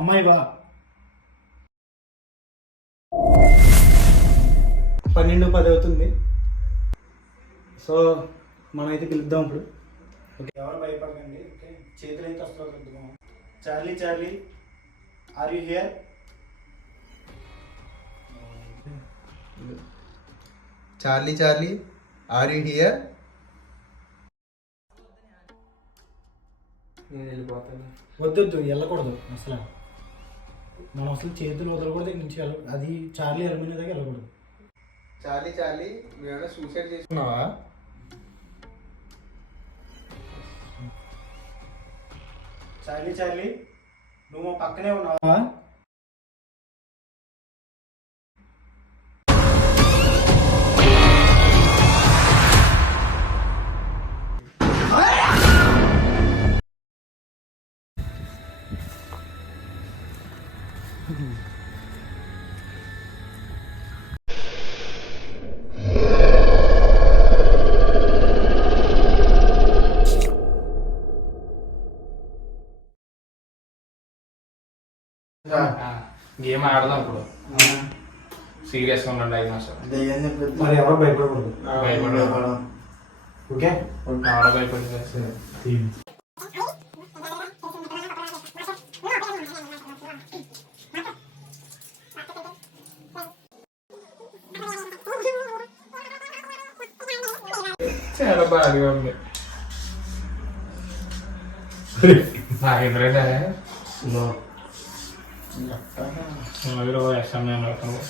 అమ్మాయి వా. పన్నెండు పది అవుతుంది. సో మనమైతే పిలుద్దాం ఇప్పుడు. ఓకే. ఎవరు భయపడకండి ఓకే? చేతులు అయితే వస్తారు కొద్దిగా Charlie Charlie are you here? Charlie Charlie are you here? నేను వెళ్ళిపోతాను. వద్దొద్దు వెళ్ళకూడదు అసలు. మనం అసలు చేతులు వదలకూడదు నుంచి వెళ్ళ అది చార్లీ అలమిన దగ్గర వెళ్ళకూడదు. చార్లీ చార్లీ నువ్వేమైనా సూసైడ్ చేసుకున్నావా? చార్లీ చార్లీ నువ్వు మా పక్కనే ఉన్నావా? గేమ్ ఆడదాం ఇప్పుడు సీరియస్గా ఉండండి ఐదు నిమిషాలు మరి ఎవరు భయపడకూడదు భయపడకూడదు. ఓకే ఆడ భయపడి చాలా బాగా ఉంది నాకు ఎదురైనా మొదలు సమయం పడుతుంది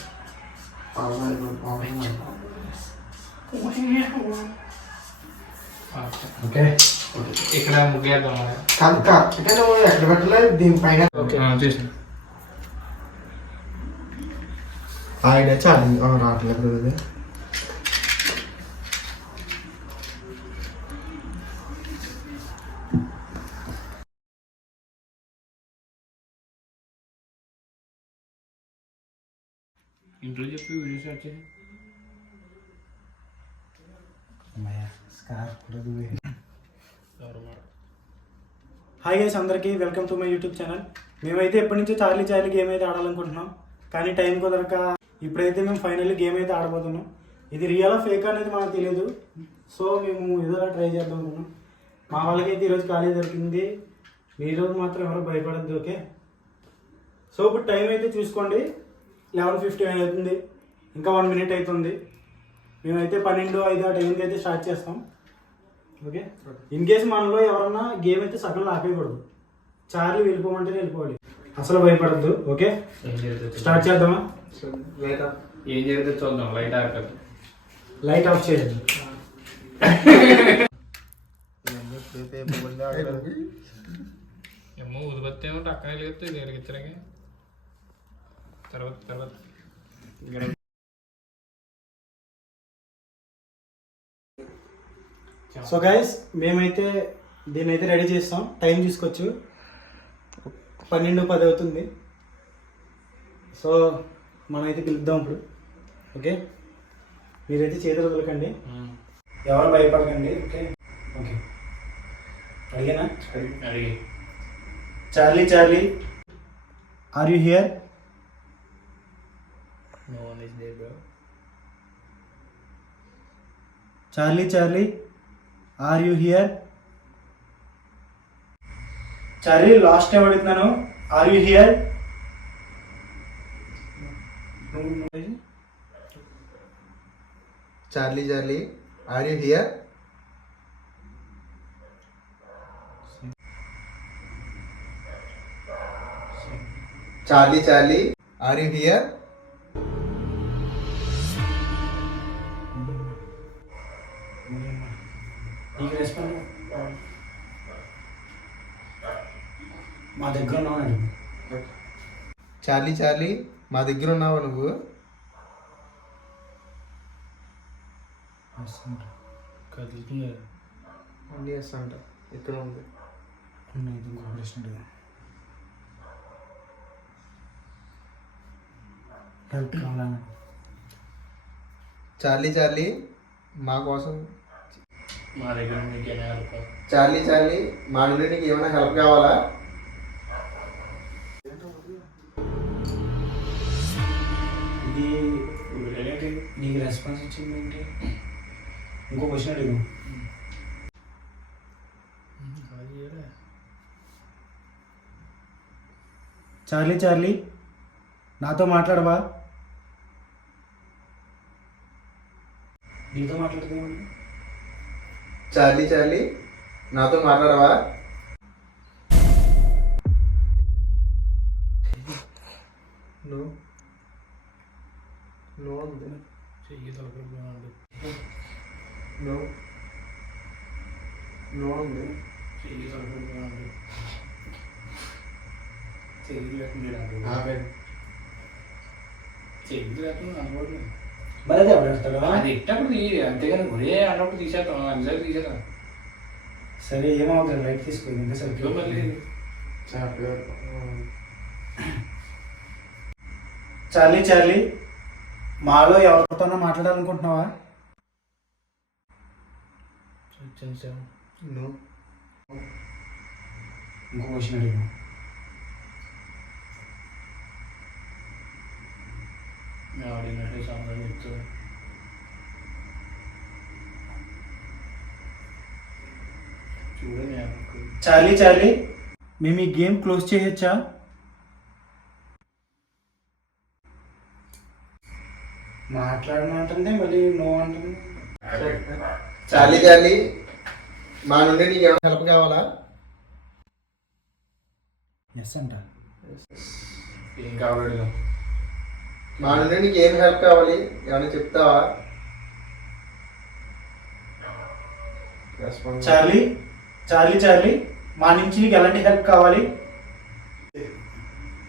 ఓకే ఇక్కడ ముగ్గేద్దాం. కాదు నువ్వు ఎక్కడ పెట్టలేదు దీనిపైన ఆ, చూసి ఐడియా చార్లీ ఆ, రావట్లేదు ఇంట్లో చెప్పి వీడియో స్టార్ట్ చేసి హాయ్ గైస్ అందరికీ welcome to my YouTube channel మేమైతే ఎప్పటి నుంచో చార్లీ చార్లీ గేమ్ అయితే ఆడాలనుకుంటున్నాం. కానీ టైం కుదరక ఇప్పుడైతే మేము ఫైనల్లీ గేమ్ అయితే ఆడబోతున్నాం. ఇది రియల్ ఫేక్ అనేది మనకు తెలియదు సో మేము ఏదో ట్రై చేద్దాం అనుకున్నాం మా వాళ్ళకైతే ఈరోజు ఖాళీ దొరికింది. మీరు మాత్రం ఎవరు భయపడద్దు ఓకే సో ఇప్పుడు టైం అయితే చూసుకోండి. లెవెన్ ఫిఫ్టీ అవుతుంది ఇంకా వన్ మినిట్ అవుతుంది మేమైతే పన్నెండు ఐదు ఆ టైంకి అయితే స్టార్ట్ చేస్తాం. ఓకే ఇన్ కేసు మనలో ఎవరన్నా గేమ్ అయితే సగంలో ఆపేయకూడదు చార్లీ వెళ్ళిపోమంటేనే వెళ్ళిపోవాలి. అసలు భయపడద్దు. ఓకే స్టార్ట్ చేద్దామా? ఏం జరుగుతుంది చూద్దాం. లైట్ ఆడతారు లైట్ ఆఫ్ చేయండి. ఏమో ఉదిబత్తి ఏమో టక్కన వెలిగితే ఇది వెలిగించడానికి తర్వాత తర్వాత. సో గైస్ మేమైతే దీన్ని అయితే రెడీ చేస్తాం. టైం తీసుకోవచ్చు పన్నెండు పది అవుతుంది. సో మనమైతే పిలుద్దాం ఇప్పుడు. ఓకే మీరైతే చేతులు వదలకండి ఎవరు భయపడకండి. ఓకే ఓకే అడిగానా అడిగి Charlie Charlie are you here no one is there bro Charlie Charlie are you here Charlie last time అడుగుతున్నాను are you here Charlie Charlie are you here Charlie Charlie are you here నీకు respond మా దగ్గర ఉన్నాను Charlie Charlie మా దగ్గర ఉన్నావా నువ్వు? కదులుతుంది ఉంది ఎస్ అంట ఇక్కడ ఉంది. ఇది ఇంకొక ప్రశ్న చార్లీ చార్లీ మా కోసం మా దగ్గర చార్లీ చార్లీ మా నుండి నీకు ఏమైనా హెల్ప్ కావాలా? ఇది నీకు రెస్పాన్స్ వచ్చింది ఏంటి? ఇంకో క్వశ్చన్ అడుగు. చార్లీ చార్లీ నాతో మాట్లాడవా? నీతో మాట్లాడుతున్నామండి చార్లీ చార్లీ నాతో మాట్లాడవా? నో. నో ఉంది చెయ్యి తలకరిపోయినాడు నో. నో ఉంది చెయ్యి తలకరిపోయినాడు చెయ్యి లేకుండా చెయ్యి లేకుండా అనుకోవట్లేదు మరి అదే ఎవడెడతాడా అది ఇట్టప్పుడు తీయ అంతేగాని ఒరే అన్నప్పుడు తీసేస్తాం అన్నిసార్లు తీసేస్తాం సరే ఏమవుతుంది? లైట్ తీసుకోండి ఇంకా సరే చార్లీ చార్లీ. మాలో ఎవరితోనో మాట్లాడాలనుకుంటున్నావా? ఇంకో క్వశ్చన్ అడిగాను. మేము ఆడినట్టు సమాధానం చెప్తాం చూడండి నాకు చార్లీ చార్లీ మేము ఈ గేమ్ క్లోజ్ చేయొచ్చా? మాట్లాడమంటుంది మళ్ళీ నో అంటుంది. చార్లీ చార్లీ మా నుండి నీకు ఏమైనా హెల్ప్ కావాలా? ఎస్ అంట. ఏం కావాలి మా నుండి నీకు ఏం హెల్ప్ కావాలి? ఏమైనా చెప్తావా? చార్లీ చార్లీ చార్లీ మా నుంచి నీకు ఎలాంటి హెల్ప్ కావాలి?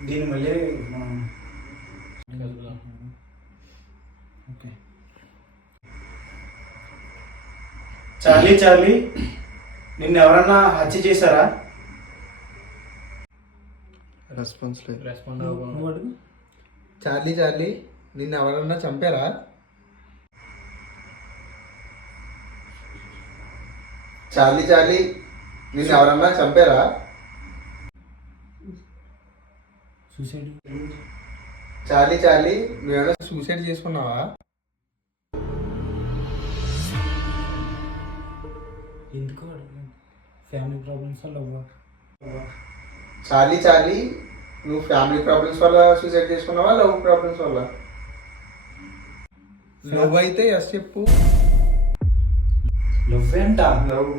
దీన్ని మళ్ళీ మనం ఓకే. చార్లీ చార్లీ నిన్ను ఎవరన్నా హత్య చేశారా? రెస్పాన్స్ లేదు. రెస్పాండ్ నువ్వు అవ్వకుండా అడుగు. చార్లీ చార్లీ నిన్ను ఎవరన్నా చంపారా? చార్లీ చార్లీ నిన్ను ఎవరన్నా చంపారా? సూసైడ్ చార్లీ చార్లీ నువ్వేమైనా సూసైడ్ చేసుకున్నావా? ఎందుకు ఫ్యామిలీ ప్రాబ్లమ్స్ వల్ల చార్లీ చార్లీ నువ్వు ఫ్యామిలీ ప్రాబ్లమ్స్ వల్ల సూసైడ్ చేసుకున్నావా లవ్ ప్రాబ్లమ్స్ వల్ల? లవ్ అయితే ఎస్ చెప్పు. లవ్ ఏంట? లవ్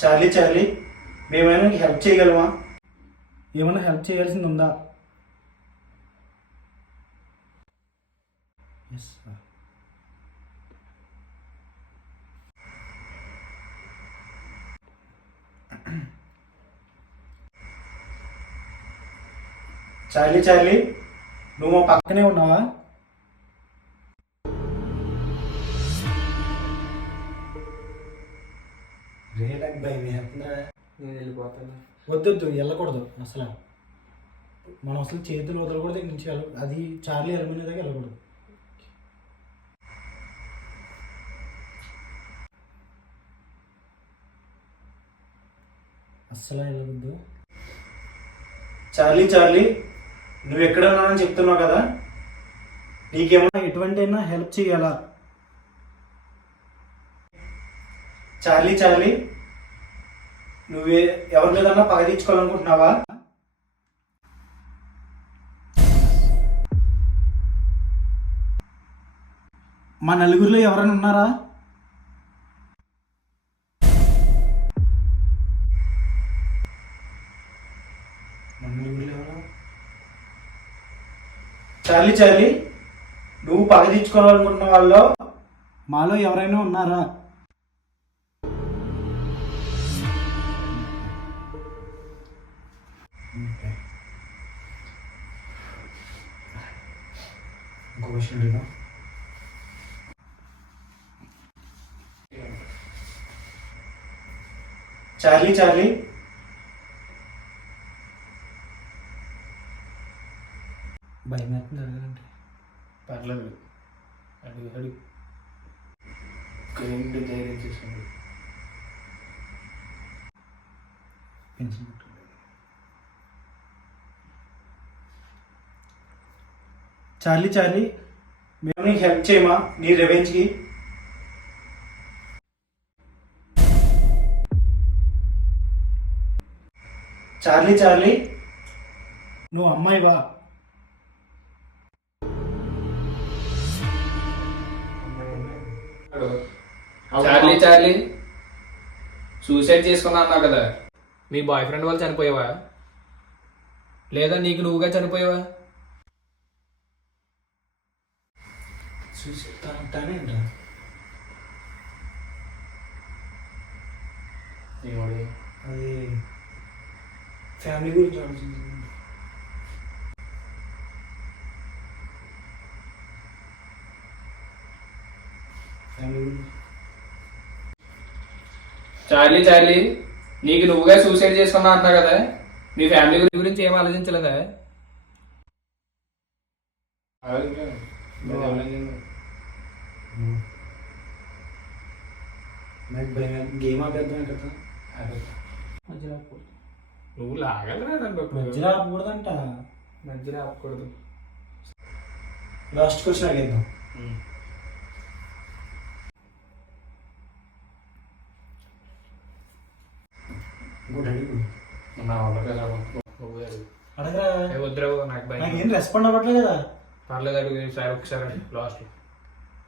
చార్లీ చార్లీ మేమైనా హెల్ప్ చేయగలమా? ఏమైనా హెల్ప్ చేయాల్సింది ఉందా? ఎస్ సార్ చార్లీ చార్లీ నువ్వు మా పక్కనే ఉన్నావా? భయం. నేను వెళ్ళిపోతాను. వద్దొద్దు వెళ్ళకూడదు అసలు. మనం అసలు చేతులు వదలకూడదు నుంచి అది చార్లీ అలమినియా దగ్గర వెళ్ళకూడదు. అస్సలు వెళ్ళకూడదు చార్లీ చార్లీ నువ్వు ఎక్కడ ఉన్నానని చెప్తున్నావు కదా? నీకేమైనా ఎటువంటి అయినా హెల్ప్ చేయాలా చార్లీ చార్లీ నువ్వే ఎవరి మీదన్నా పగ తీర్చుకోవాలనుకుంటున్నావా? మా నలుగురిలో ఎవరైనా ఉన్నారా? చార్లీ చార్లీ నువ్వు పగ తీర్చుకోవాలనుకుంటున్న వాళ్ళు మాలో ఎవరైనా ఉన్నారా? ఇంకో క్వశ్చన్ అడిగా చార్లీ చార్లీ భయం వేస్తుంది అడగాలంటే పర్లేదు. అడుగు అడుగు. రెండు ధైర్యం. చార్లీ చార్లీ మేము నీకు హెల్ప్ చేయమా? నీ రెవెన్జ్కి చార్లీ చార్లీ నువ్వు అమ్మాయి చార్లీ చార్లీ సూసైడ్ చేసుకున్నా అన్నావు కదా. మీ బాయ్ ఫ్రెండ్ వాళ్ళు చనిపోయావా? లేదా నీకు నువ్వుగా చనిపోయావా? అది ఫ్యామిలీ గురించి ఆలోచించింది చార్లీ చార్లీ నీకు నువ్వుగా సూసైడ్ చేసుకున్నా అంటున్నావు కదా? మీ ఫ్యామిలీ గురించి ఏం ఆలోచించలేదా? గేమ్ కదా. నువ్వు లాగలరా మధ్యలో ఆపకూడదంట. మధ్యలో ఆపకూడదు. లాస్ట్ క్వశ్చన్ అడిగేద్దాం ఇంకోటి అడుగు నా వల్ల కదా నువ్వు అడుగు. అడగరా ఏ వద్దురా బాబు, నాకు రెస్పాండ్ అవ్వట్లేదు కదా. పర్లేదు అడుగు సార్ ఒకసారి లాస్ట్.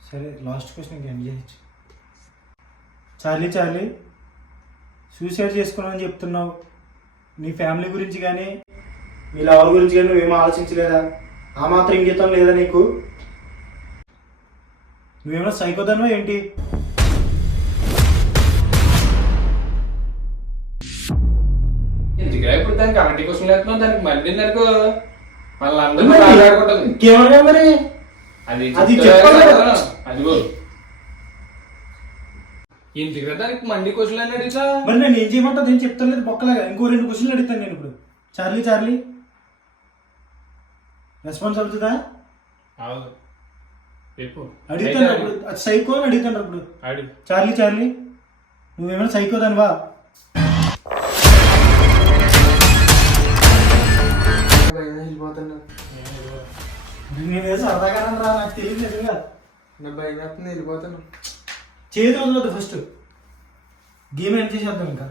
సరే లాస్ట్ క్వశ్చన్ ఇంకేం చేయొచ్చు? చార్లీ చార్లీ సూసైడ్ చేసుకున్నావు అని చెప్తున్నావు. నీ ఫ్యామిలీ గురించి కానీ మీ లవర్ గురించి కానీ నువ్వేం ఆలోచించలేదా? ఆ మాత్రం ఇంగితం లేదా నీకు? నువ్వేమైనా సైకోదనో ఏంటి? ఎందుకురా ఇప్పుడు దానికి అలాంటి క్వశ్చన్ వేస్తున్నావు? దానికి మళ్ళీ అనుకో మళ్ళీ అందరూ మాట్లాడుకుంటుంది? ఇంకేమన్నా మరి? అది అది. అదిగో. ఎందుకురా దానికి మండి క్వశ్చన్ అని అడుగుతా? మరి నేను ఏం చేయమంటావు? నేను చెప్తాను లేదు బొక్కలాగా. ఇంకో రెండు క్వశ్చన్లు అడుగుతాను నేను ఇప్పుడు. Charlie Charlie. రెస్పాన్స్ అవుతుందా? చెప్పు. అడుగుతాను అప్పుడు సైకో అని అడుగుతాను అప్పుడు అడుగు. Charlie Charlie. నువ్వేమైనా సైకో దానివా వెళ్ళిపోతున్నా నేను సరదాగా రా నాకు తెలియదు నిజంగా. నా భయం వేస్తుంది వెళ్ళిపోతాను చేతి వదలదు ఫస్ట్ గేమ్ ఎండ్ చేసేద్దాం ఇంకా.